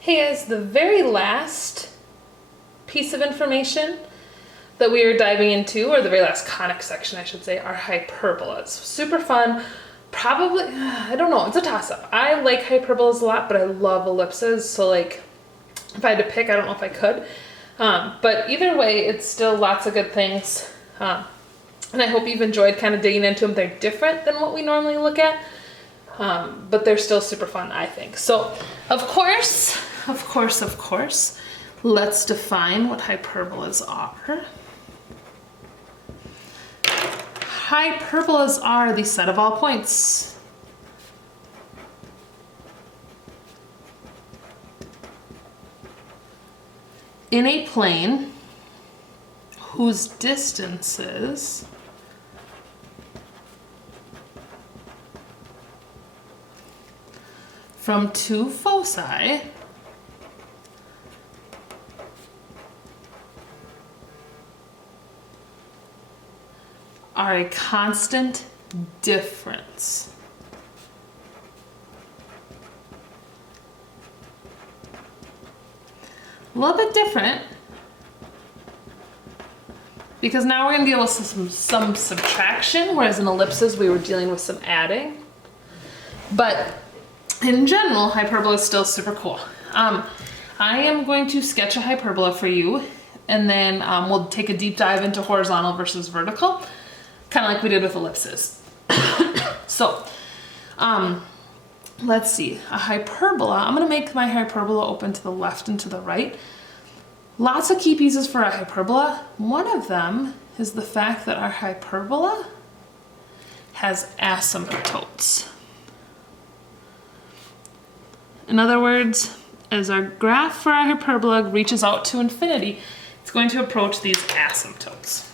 Hey guys, the very last piece of information that we are diving into, or the very last conic section I should say, are hyperbolas. Super fun. Probably, I don't know, it's a toss-up. I like hyperbolas a lot, but I love ellipses, so like, if I had to pick, I don't know if I could. But either way, it's still lots of good things. And I hope you've enjoyed kind of digging into them. They're different than what we normally look at, but they're still super fun, I think. So, of course, let's define what hyperbolas are. Hyperbolas are the set of all points in a plane whose distances from two foci are a constant difference. A little bit different because now we're going to deal with some subtraction, whereas in ellipses we were dealing with some adding. But in general, hyperbola is still super cool. I am going to sketch a hyperbola for you, and then we'll take a deep dive into horizontal versus vertical, kind of like we did with ellipses. So, let's see, a hyperbola. I'm going to make my hyperbola open to the left and to the right. Lots of key pieces for a hyperbola. One of them is the fact that our hyperbola has asymptotes. In other words, as our graph for our hyperbola reaches out to infinity, it's going to approach these asymptotes.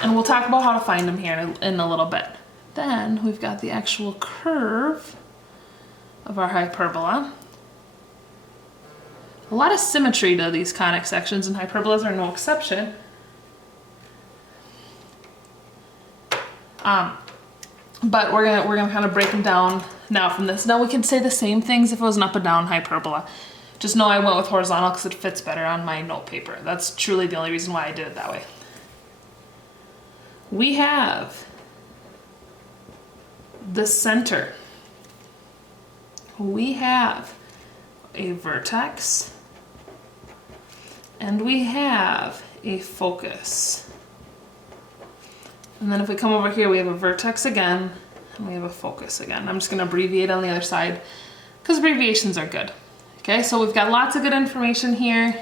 And we'll talk about how to find them here in a little bit. Then we've got the actual curve of our hyperbola. A lot of symmetry to these conic sections, and hyperbolas are no exception. But we're gonna kind of break them down now from this. Now we can say the same things if it was an up and down hyperbola. Just know I went with horizontal because it fits better on my note paper. That's truly the only reason why I did it that way. We have the center. We have a vertex, and we have a focus. And then if we come over here, we have a vertex again, and we have a focus again. I'm just going to abbreviate on the other side because abbreviations are good. Okay, so we've got lots of good information here.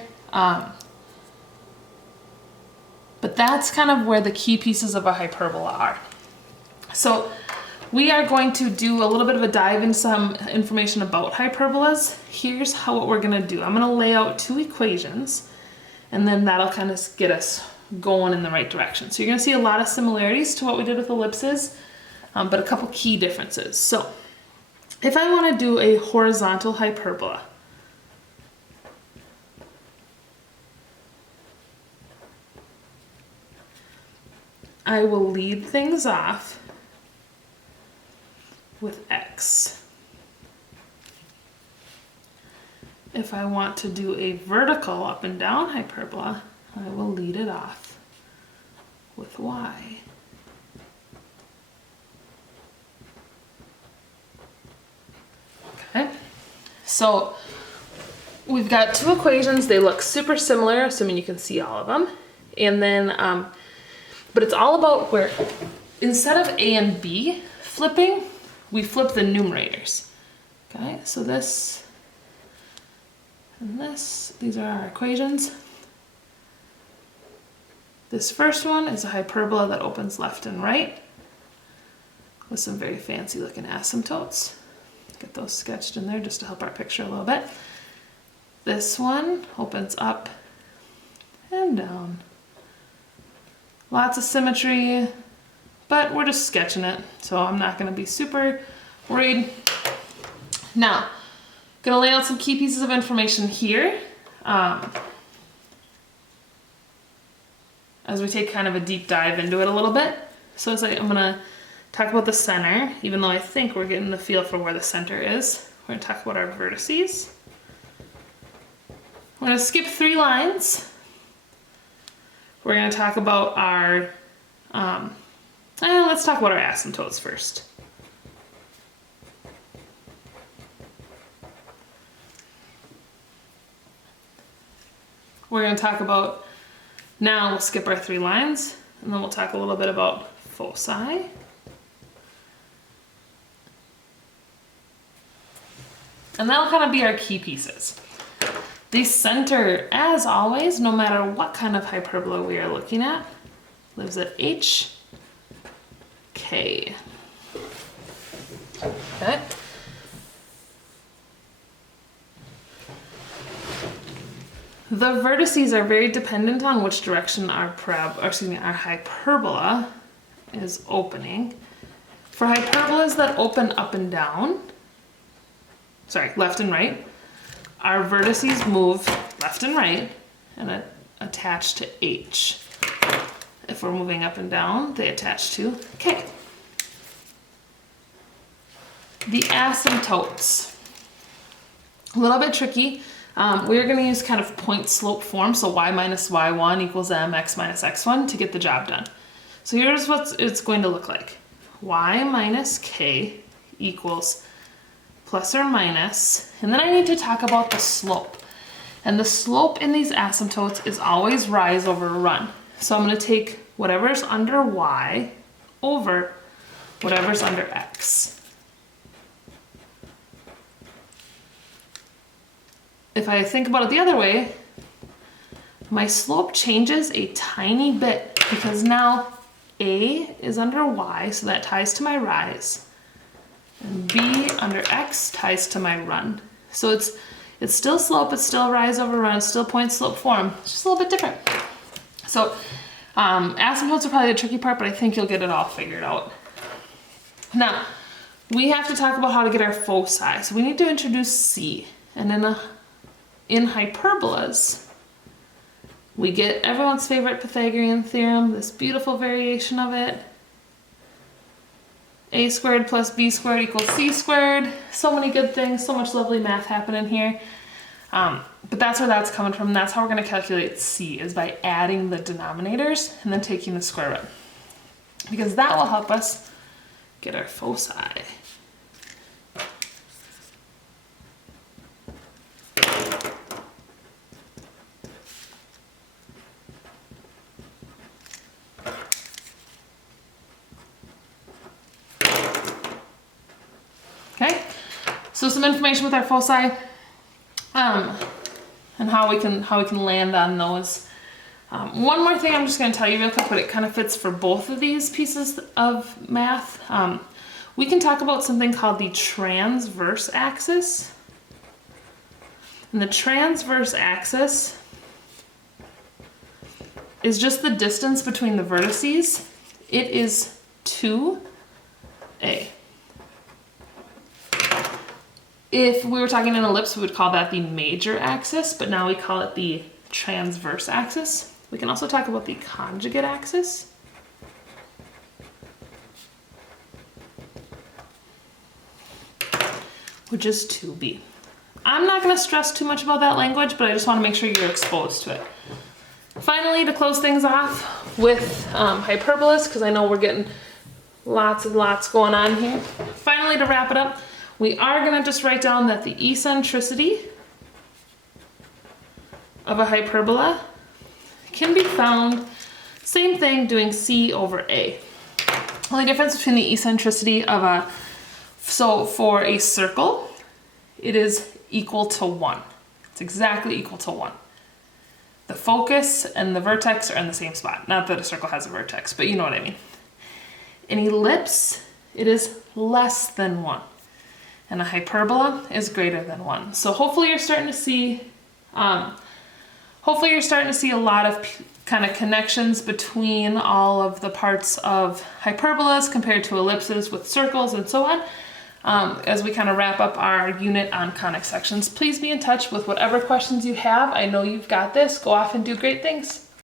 But that's kind of where the key pieces of a hyperbola are. So we are going to do a little bit of a dive into some information about hyperbolas. Here's what we're going to do. I'm going to lay out two equations, and then that'll kind of get us going in the right direction. So you're going to see a lot of similarities to what we did with ellipses, but a couple key differences. So if I want to do a horizontal hyperbola, I will lead things off with x. If I want to do a vertical up and down hyperbola, I will lead it off with y. Okay, so we've got two equations. They look super similar, assuming you can see all of them. And then, but it's all about where, instead of a and b flipping, we flip the numerators. Okay, so this and this, these are our equations. This first one is a hyperbola that opens left and right with some very fancy looking asymptotes. Get those sketched in there just to help our picture a little bit. This one opens up and down. Lots of symmetry, but we're just sketching it, so I'm not going to be super worried. Now, going to lay out some key pieces of information here as we take kind of a deep dive into it a little bit. So it's like I'm going to talk about the center, even though I think we're getting the feel for where the center is. We're gonna talk about our vertices. We're gonna skip 3 lines. We're gonna talk about our, let's talk about our asymptotes first. We're gonna talk about, now we'll skip our 3 lines, and then we'll talk a little bit about foci. And that'll kind of be our key pieces. The center, as always, no matter what kind of hyperbola we are looking at, lives at h, k. Okay. The vertices are very dependent on which direction our hyperbola is opening. For hyperbolas that open up and down, left and right, our vertices move left and right and attach to H. If we're moving up and down, they attach to K. The asymptotes, a little bit tricky. We're going to use kind of point slope form, so y minus y1 equals mx minus x1 to get the job done. So here's what it's going to look like. Y minus k equals plus or minus, and then I need to talk about the slope. And the slope in these asymptotes is always rise over run. So I'm going to take whatever's under y over whatever's under x. If I think about it the other way, my slope changes a tiny bit because now A is under y, so that ties to my rise, and B under x ties to my run. So it's still slope, it's still rise over run, it's still point slope form, it's just a little bit different. So asymptotes are probably the tricky part, but I think you'll get it all figured out. Now, we have to talk about how to get our foci. So we need to introduce C, and in hyperbolas, we get everyone's favorite Pythagorean theorem, this beautiful variation of it. A squared plus B squared equals C squared. So many good things, so much lovely math happening here. But that's where that's coming from. That's how we're going to calculate C, is by adding the denominators and then taking the square root. Because that will help us get our foci. Okay, so some information with our foci, and how we can land on those. One more thing I'm just going to tell you real quick, but it kind of fits for both of these pieces of math. We can talk about something called the transverse axis. And the transverse axis is just the distance between the vertices. It is 2a. If we were talking an ellipse, we would call that the major axis, but now we call it the transverse axis. We can also talk about the conjugate axis. Which is 2b. I'm not going to stress too much about that language, but I just want to make sure you're exposed to it. Finally, to close things off with hyperbolas, because I know we're getting lots and lots going on here. Finally, to wrap it up, we are going to just write down that the eccentricity of a hyperbola can be found, same thing, doing C over A. Only difference between the eccentricity of so for a circle, it is equal to 1. It's exactly equal to 1. The focus and the vertex are in the same spot. Not that a circle has a vertex, but you know what I mean. An ellipse, it is less than 1. And a hyperbola is greater than 1. So hopefully you're starting to see a lot of kind of connections between all of the parts of hyperbolas compared to ellipses with circles and so on. As we kind of wrap up our unit on conic sections, please be in touch with whatever questions you have. I know you've got this. Go off and do great things.